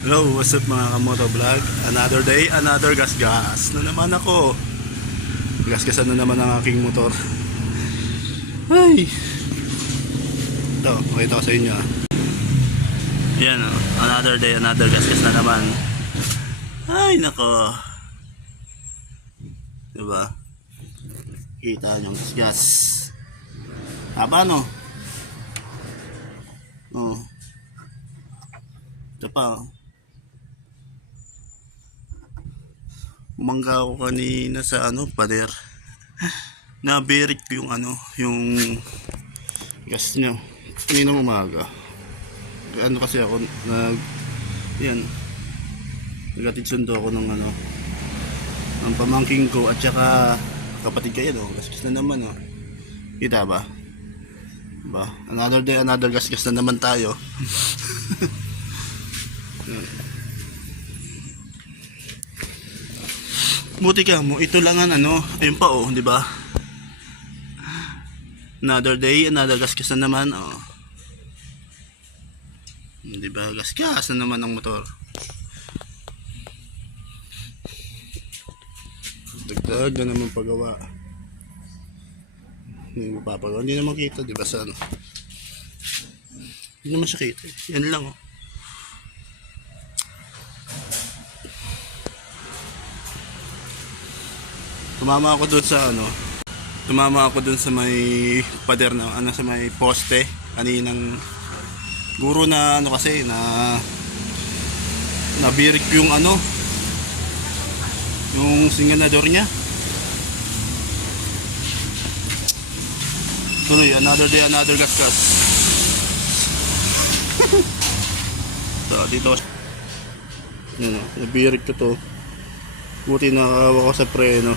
Hello, what's up mga kamoto vlog? Another day, another gas-gas. Na naman ako. Gas-gasan na naman ang aking motor. Ay! Ito, makita ko sa inyo ah. Yan oh, another day, another gas-gas na naman. Ay, nako. Diba? Kita nyo, gas-gas. Haba no? Oh. Ito pa oh. Umangga ako kanina sa ano, pader. Nabirik ko yung ano, yung gas nyo. Kanina umaga. Ano kasi ako, nag, yan, nagatid sundo ako ng ano, ng pamangking ko at saka kapatid kayo, no? Gasgas na naman, no? Kita ba? Ba? Another day, another gasgas na naman tayo. Buti ka mo, ito lang ang ano, ayun pa oh, di ba? Another day, another gasgas na naman, oh. Di ba? Gasgas na naman ang motor. Dagdag na naman pagawa. Hindi mo papagawa. Hindi naman kita, di ba sa ano? Hindi naman siya kita. Yan lang, oh. Tumama ako doon sa ano. Tumama ako doon sa may pader na ano sa may poste kaninang guro na ano kasi na nabirik yung ano yung singanador niya. Tuloy, another day, another gasgas. so, dito. Yun, nabirik ko to. Buti nakahawa ko sa preno.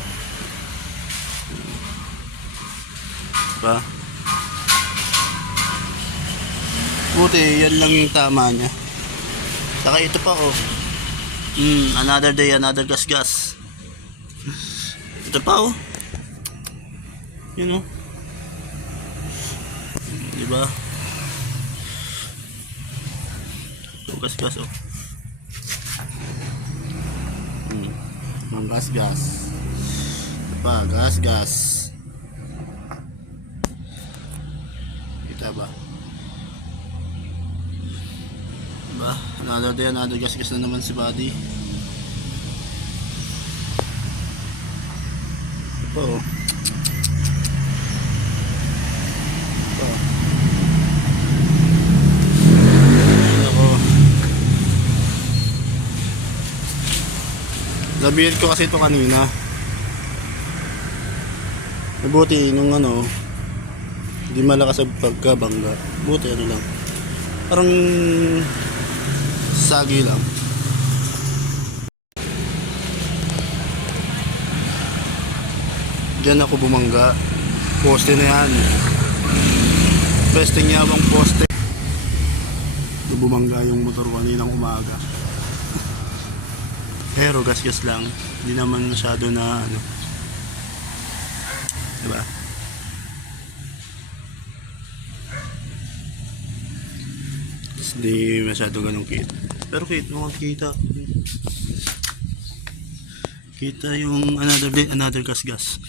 Ba? Buti, yan lang yung tama niya. Saka ito pa oh. Hmm, another day, another gas-gas. Ito pa oh. Yun oh. Di ba? Ito gas-gas oh. Hmm. Ang gas-gas. Pa, gas-gas. Kita ba? Diba? Another day, another gas-gas na naman si. Ito oh. Ito. Ako. Labihan ko kasi ito kanina. Mabuti nung ano, hindi malakas ang pagkabangga. Buti ano lang. Parang sagi lang. Diyan ako bumangga. Poste na yan. Pwesteng yabang poste. Ito bumangga yung motor kaninang umaga. Pero gas-gas lang. Hindi naman masyado na ano. Diba? Tapos Hindi masyado ganun kita. Pero kita naman kita. Kita yung another day, another gas-gas.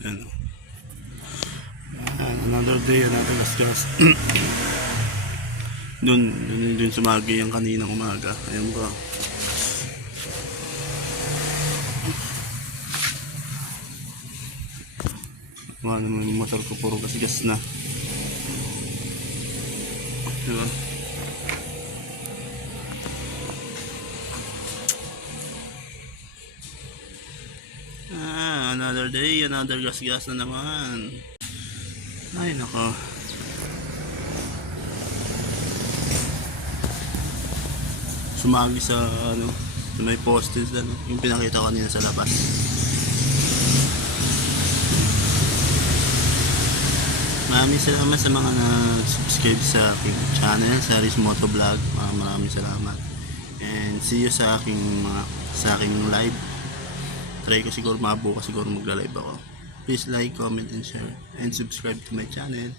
Ano? Another day, another gas-gas. Dun, dun, dun sumagi yung kaninang umaga. Ayun ba? Mga naman yung motor ko puro gas-gas na. Diba? Ah, another day, another gas-gas na naman. Ay, nako. Sumagi sa, ano, sa may postes, ano, yung pinakita kanina sa labas. Maraming salamat sa mga na-subscribe sa aking channel, sa Aris Moto Vlog. Maraming maraming salamat. And see you sa aking mga sa aking live. Try ko siguro mabukas siguro magla-live ako. Please like, comment, and share. And subscribe to my channel.